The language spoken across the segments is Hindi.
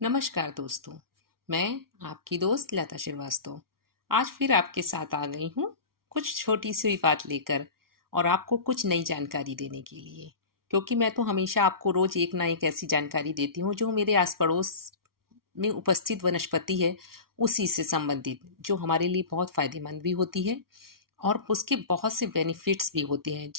नमस्कार दोस्तों। मैं आपकी दोस्त लता श्रीवास्तव आज फिर आपके साथ आ गई हूँ कुछ छोटी सी बात लेकर और आपको कुछ नई जानकारी देने के लिए, क्योंकि मैं तो हमेशा आपको रोज एक ना एक ऐसी जानकारी देती हूँ जो मेरे आस पड़ोस में उपस्थित वनस्पति है उसी से संबंधित, जो हमारे लिए बहुत फायदेमंद भी होती है और उसके बहुत से बेनिफिट्स भी होते हैं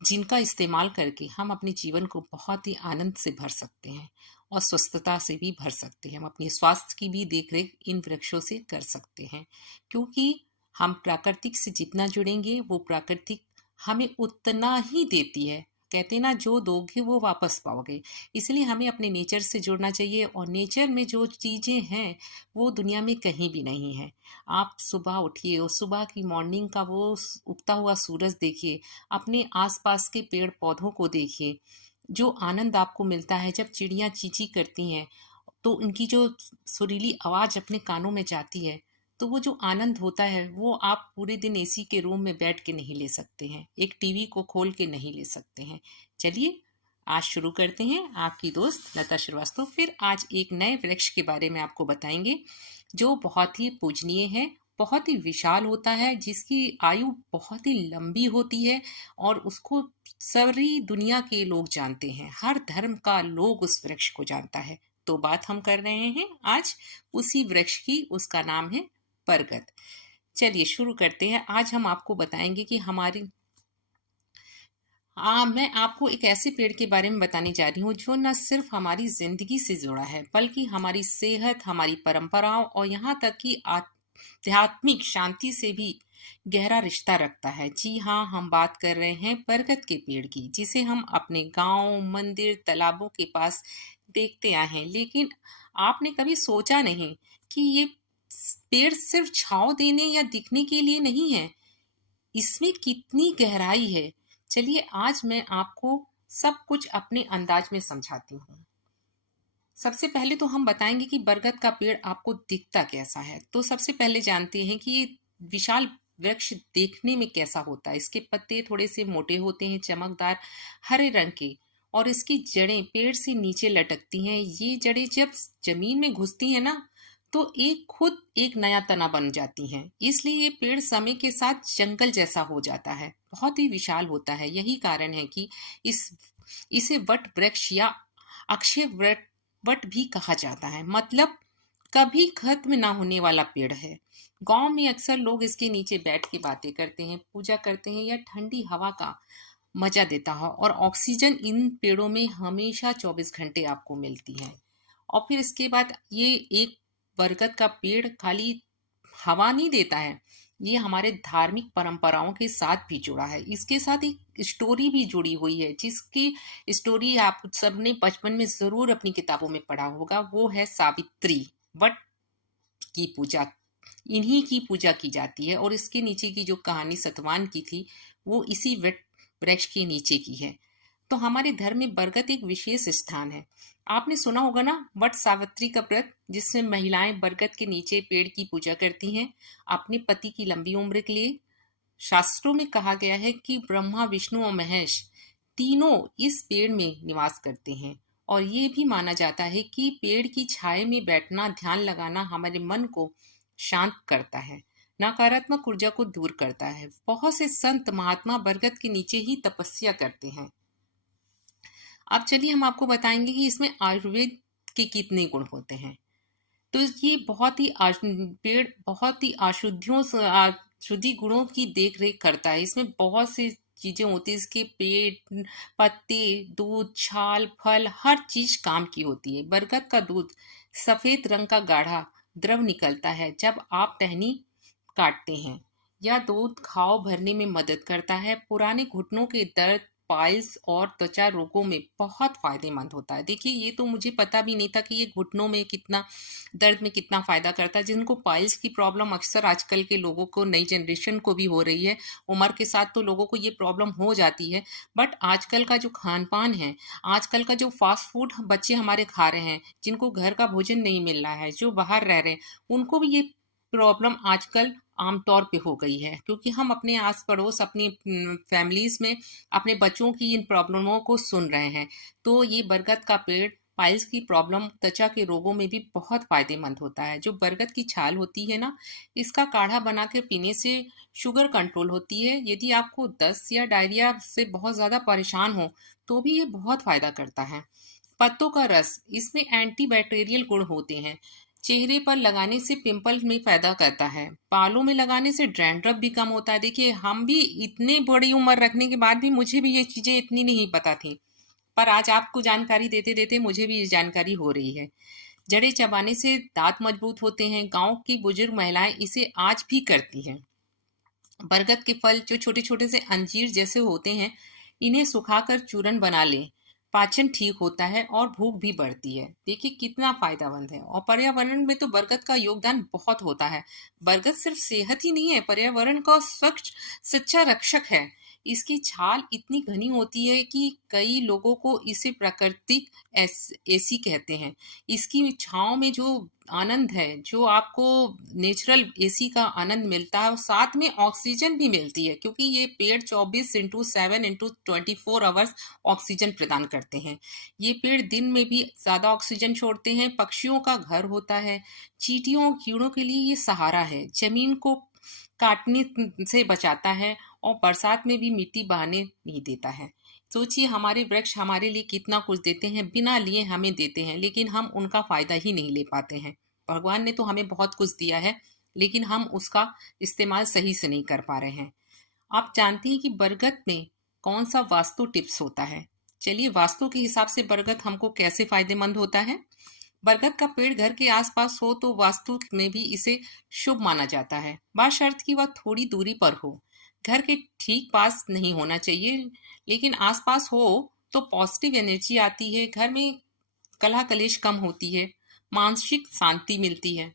जिनका इस्तेमाल करके हम अपने जीवन को बहुत ही आनंद से भर सकते हैं और स्वस्थता से भी भर सकते हैं। हम अपने स्वास्थ्य की भी देखरेख इन वृक्षों से कर सकते हैं, क्योंकि हम प्राकृतिक से जितना जुड़ेंगे वो प्राकृतिक हमें उतना ही देती है। कहते हैं ना, जो दोगे वो वापस पाओगे। इसलिए हमें अपने नेचर से जुड़ना चाहिए और नेचर में जो चीज़ें हैं वो दुनिया में कहीं भी नहीं है। आप सुबह उठिए और सुबह की मॉर्निंग का वो उगता हुआ सूरज देखिए, अपने आसपास के पेड़ पौधों को देखिए, जो आनंद आपको मिलता है जब चिड़ियाँ चींची करती हैं तो उनकी जो सुरीली आवाज़ अपने कानों में जाती है, तो वो जो आनंद होता है वो आप पूरे दिन एसी के रूम में बैठ के नहीं ले सकते हैं, एक टीवी को खोल के नहीं ले सकते हैं। चलिए आज शुरू करते हैं। आपकी दोस्त लता श्रीवास्तव फिर आज एक नए वृक्ष के बारे में आपको बताएंगे जो बहुत ही पूजनीय है, बहुत ही विशाल होता है, जिसकी आयु बहुत ही लंबी होती है और उसको सारी दुनिया के लोग जानते हैं। हर धर्म का लोग उस वृक्ष को जानता है। तो बात हम कर रहे हैं आज उसी वृक्ष की, उसका नाम है बरगद। चलिए शुरू करते हैं। आज हम आपको बताएंगे कि मैं आपको एक ऐसे पेड़ के बारे में बताने जा रही हूँ जो न सिर्फ हमारी जिंदगी से जुड़ा है, बल्कि हमारी सेहत, हमारी परंपराओं और यहाँ तक कि आध्यात्मिक शांति से भी गहरा रिश्ता रखता है। जी हाँ, हम बात कर रहे हैं बरगद के पेड़ की, जिसे हम अपने गांव, मंदिर, तालाबों के पास देखते आए हैं। लेकिन आपने कभी सोचा नहीं कि ये पेड़ सिर्फ छांव देने या दिखने के लिए नहीं है, इसमें कितनी गहराई है। चलिए आज मैं आपको सब कुछ अपने अंदाज में समझाती हूँ। सबसे पहले तो हम बताएंगे कि बरगद का पेड़ आपको दिखता कैसा है। तो सबसे पहले जानते हैं कि ये विशाल वृक्ष देखने में कैसा होता है। इसके पत्ते थोड़े से मोटे होते हैं, चमकदार हरे रंग के, और इसकी जड़ें पेड़ से नीचे लटकती हैं। ये जड़ें जब जमीन में घुसती हैं ना, तो खुद एक नया तना बन जाती हैं। इसलिए ये पेड़ समय के साथ जंगल जैसा हो जाता है, बहुत ही विशाल होता है। यही कारण है कि इस इसे वट वृक्ष या अक्षय वट भी कहा जाता है, मतलब कभी खत्म ना होने वाला पेड़ है। गांव में अक्सर लोग इसके नीचे बैठ के बातें करते हैं, पूजा करते हैं या ठंडी हवा का मजा देता है। और ऑक्सीजन इन पेड़ों में हमेशा 24 घंटे आपको मिलती है। और फिर इसके बाद ये एक बरगद का पेड़ खाली हवा नहीं देता है, ये हमारे धार्मिक परंपराओं के साथ भी जुड़ा है। इसके साथ एक स्टोरी भी जुड़ी हुई है, जिसकी स्टोरी आप सबने बचपन में जरूर अपनी किताबों में पढ़ा होगा। वो है सावित्री वट की पूजा। इन्हीं की पूजा की जाती है और इसके नीचे की जो कहानी सतवान की थी वो इसी वट वृक्ष के नीचे की है। तो हमारे धर्म में बरगद एक विशेष स्थान है। आपने सुना होगा ना, वट सावित्री का व्रत, जिसमें महिलाएं बरगद के नीचे पेड़ की पूजा करती हैं अपने पति की लंबी उम्र के लिए। शास्त्रों में कहा गया है कि ब्रह्मा, विष्णु और महेश तीनों इस पेड़ में निवास करते हैं। और ये भी माना जाता है कि पेड़ की छाया में बैठना, ध्यान लगाना हमारे मन को शांत करता है, नकारात्मक ऊर्जा को दूर करता है। बहुत से संत महात्मा बरगद के नीचे ही तपस्या करते हैं। अब चलिए हम आपको बताएंगे कि इसमें आयुर्वेद के कितने गुण होते हैं। तो ये पेड़ बहुत ही शुद्धि गुणों की देख रेख करता है। इसमें बहुत सी चीजें होती है। इसके पेड़, पत्ते, दूध, छाल, फल, हर चीज काम की होती है। बरगद का दूध सफेद रंग का गाढ़ा द्रव निकलता है जब आप टहनी काटते हैं, या दूध घाव भरने में मदद करता है। पुराने घुटनों के दर्द, पाइल्स और त्वचा रोगों में बहुत फायदेमंद होता है। देखिए, ये तो मुझे पता भी नहीं था कि ये घुटनों में कितना, दर्द में कितना फायदा करता है। जिनको पाइल्स की प्रॉब्लम अक्सर आजकल के लोगों को, नई जनरेशन को भी हो रही है, उम्र के साथ तो लोगों को ये प्रॉब्लम हो जाती है। बट आजकल का जो खान पान है, आजकल का जो फास्ट फूड बच्चे हमारे खा रहे हैं, जिनको घर का भोजन नहीं मिल रहा है, जो बाहर रह रहे हैं, उनको भी ये प्रॉब्लम आजकल आमतौर पे हो गई है। क्योंकि हम अपने आस पड़ोस, अपनी फैमिलीज में अपने बच्चों की इन प्रॉब्लमों को सुन रहे हैं। तो ये बरगद का पेड़ पाइल्स की प्रॉब्लम, त्वचा के रोगों में भी बहुत फायदेमंद होता है। जो बरगद की छाल होती है ना, इसका काढ़ा बना के पीने से शुगर कंट्रोल होती है। यदि आपको दस्त या डायरिया से बहुत ज़्यादा परेशान हो तो भी ये बहुत फायदा करता है। पत्तों का रस, इसमें एंटीबैक्टीरियल गुण होते हैं। चेहरे पर लगाने से पिंपल में फायदा करता है। बालों में लगाने से डैंड्रफ भी कम होता है। देखिए, हम भी इतने बड़ी उम्र रखने के बाद भी मुझे भी ये चीजें इतनी नहीं पता थी, पर आज आपको जानकारी देते देते मुझे भी ये जानकारी हो रही है। जड़े चबाने से दांत मजबूत होते हैं। गांव की बुजुर्ग महिलाएं इसे आज भी करती हैं। बरगद के फल जो छोटे छोटे से अंजीर जैसे होते हैं, इन्हें सुखाकर चूरन बना लें। पाचन ठीक होता है और भूख भी बढ़ती है। देखिए कितना फायदेमंद है। और पर्यावरण में तो बरगद का योगदान बहुत होता है। बरगद सिर्फ सेहत ही नहीं है, पर्यावरण का स्वच्छ सच्चा रक्षक है। इसकी छाल इतनी घनी होती है कि कई लोगों को इसे प्राकृतिक एसी कहते हैं। इसकी छांव में जो आनंद है, जो आपको नेचुरल एसी का आनंद मिलता है, और साथ में ऑक्सीजन भी मिलती है, क्योंकि ये पेड़ 24/7/24 आवर्स ऑक्सीजन प्रदान करते हैं। ये पेड़ दिन में भी ज्यादा ऑक्सीजन छोड़ते हैं। पक्षियों का घर होता है। चींटियों कीड़ों के लिए ये सहारा है। जमीन को काटने से बचाता है और बरसात में भी मिट्टी बहाने नहीं देता है। सोचिए, हमारे वृक्ष हमारे लिए कितना कुछ देते हैं, बिना लिए हमें देते हैं, लेकिन हम उनका फायदा ही नहीं ले पाते हैं। भगवान ने तो हमें बहुत कुछ दिया है, लेकिन हम उसका इस्तेमाल सही से नहीं कर पा रहे हैं। आप जानते हैं कि बरगद में कौन सा वास्तु टिप्स होता है? चलिए, वास्तु के हिसाब से बरगद हमको कैसे फायदेमंद होता है। बरगद का पेड़ घर के आसपास हो तो वास्तु में भी इसे शुभ माना जाता है, बशर्त कि वह थोड़ी दूरी पर हो। घर के ठीक पास नहीं होना चाहिए, लेकिन आसपास हो तो पॉजिटिव एनर्जी आती है। घर में कलह कलेश कम होती है, मानसिक शांति मिलती है।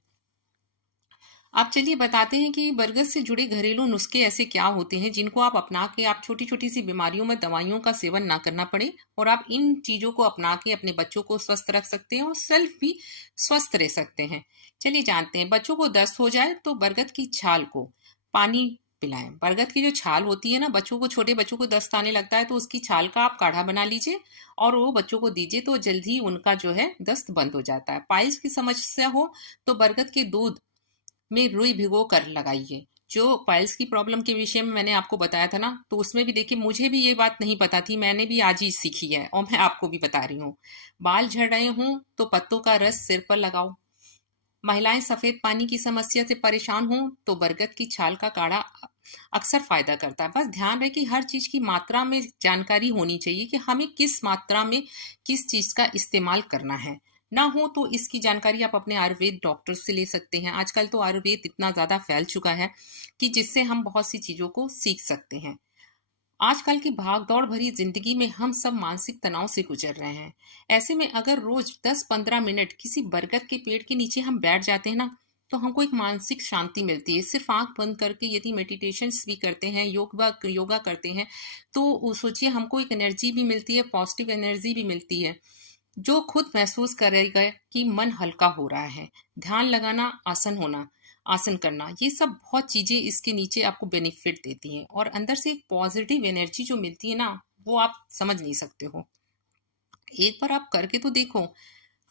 आप चलिए बताते हैं कि बरगद से जुड़े घरेलू नुस्खे ऐसे क्या होते हैं जिनको आप अपना के आप छोटी छोटी सी बीमारियों में दवाइयों का सेवन ना करना पड़े, और आप इन चीजों को अपना के अपने बच्चों को स्वस्थ रख सकते हैं और सेल्फ भी स्वस्थ रह सकते हैं। चलिए जानते हैं। बच्चों को दस्त हो जाए तो बरगद की छाल को पानी पिलाएं। बरगद की जो छाल होती है ना, बच्चों को, छोटे बच्चों को दस्त आने लगता है तो उसकी छाल का आप काढ़ा बना लीजिए और वो बच्चों को दीजिए, तो जल्द ही उनका जो है दस्त बंद हो जाता है। पाइल्स की समस्या हो तो बरगद के दूध में रुई भिगो कर लगाइए। जो पाइल्स की प्रॉब्लम के विषय में मैंने आपको बताया था ना, तो उसमें भी देखिए, मुझे भी ये बात नहीं पता थी, मैंने भी आज ही सीखी है और मैं आपको भी बता रही हूँ। बाल झड़ रहे हों तो पत्तों का रस सिर पर लगाओ। महिलाएं सफेद पानी की समस्या से परेशान हों तो बरगद की छाल का काढ़ा अक्सर फायदा करता है। बस ध्यान रहे कि हर चीज की मात्रा में जानकारी होनी चाहिए कि हमें किस मात्रा में किस चीज का इस्तेमाल करना है। ना हो तो इसकी जानकारी आप अपने आयुर्वेद डॉक्टर से ले सकते हैं। आजकल तो आयुर्वेद इतना ज्यादा फैल चुका है कि जिससे हम बहुत सी चीजों को सीख सकते हैं। आजकल की भागदौड़ भरी जिंदगी में हम सब मानसिक तनाव से गुजर रहे हैं। ऐसे में अगर रोज 10-15 मिनट किसी बरगद के पेड़ के नीचे हम बैठ जाते हैं ना, तो हमको एक मानसिक शांति मिलती है। सिर्फ आंख बंद करके यदि मेडिटेशन भी करते हैं, योगा करते हैं, तो सोचिए, हमको एक एनर्जी भी मिलती है, पॉजिटिव एनर्जी भी मिलती है, जो खुद महसूस करेगा कि मन हल्का हो रहा है। ध्यान लगाना, आसन करना, ये सब बहुत चीजें इसके नीचे आपको बेनिफिट देती हैं, और अंदर से एक पॉजिटिव एनर्जी जो मिलती है ना, वो आप समझ नहीं सकते हो। एक बार आप करके तो देखो।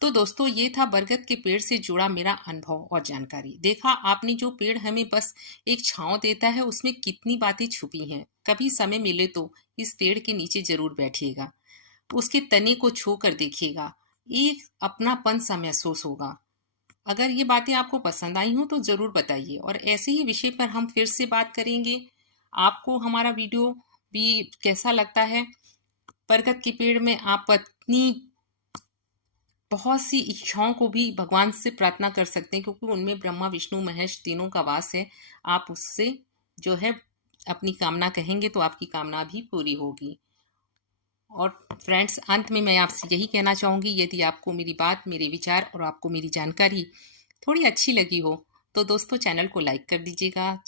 तो दोस्तों, ये था बरगद के पेड़ से जुड़ा मेरा अनुभव और जानकारी। देखा आपने, जो पेड़ हमें बस एक छांव देता है, उसमें कितनी बातें छुपी हैं। कभी समय मिले तो इस पेड़ के नीचे जरूर बैठिएगा, उसके तने को छू कर देखिएगा, एक अपनापन सा महसूस होगा। अगर ये बातें आपको पसंद आई हो तो जरूर बताइए, और ऐसे ही विषय पर हम फिर से बात करेंगे। आपको हमारा वीडियो भी कैसा लगता है? बरगद के पेड़ में आप अपनी बहुत सी इच्छाओं को भी भगवान से प्रार्थना कर सकते हैं, क्योंकि उनमें ब्रह्मा विष्णु महेश तीनों का वास है। आप उससे जो है अपनी कामना कहेंगे तो आपकी कामना भी पूरी होगी। और फ्रेंड्स, अंत में मैं आपसे यही कहना चाहूँगी, यदि आपको मेरी बात, मेरे विचार और आपको मेरी जानकारी थोड़ी अच्छी लगी हो तो दोस्तों, चैनल को लाइक कर दीजिएगा,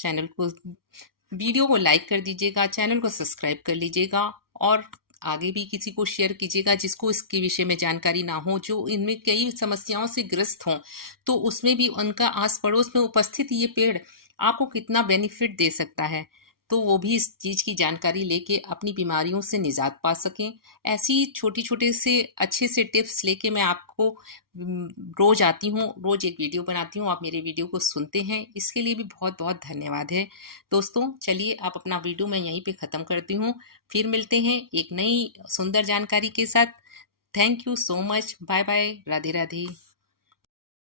वीडियो को लाइक कर दीजिएगा, चैनल को सब्सक्राइब कर लीजिएगा, और आगे भी किसी को शेयर कीजिएगा जिसको इसके विषय में जानकारी ना हो, जो इनमें कई समस्याओं से ग्रस्त हों, तो उसमें भी उनका आस पड़ोस में उपस्थित ये पेड़ आपको कितना बेनिफिट दे सकता है। तो वो भी इस चीज़ की जानकारी लेके अपनी बीमारियों से निजात पा सकें। ऐसी छोटी छोटे से अच्छे से टिप्स लेके मैं आपको रोज आती हूँ, रोज एक वीडियो बनाती हूँ, आप मेरे वीडियो को सुनते हैं, इसके लिए भी बहुत बहुत धन्यवाद है। दोस्तों चलिए आप अपना वीडियो मैं यहीं पे ख़त्म करती हूँ, फिर मिलते हैं एक नई सुंदर जानकारी के साथ। Thank you so much, bye bye, Radhe Radhe.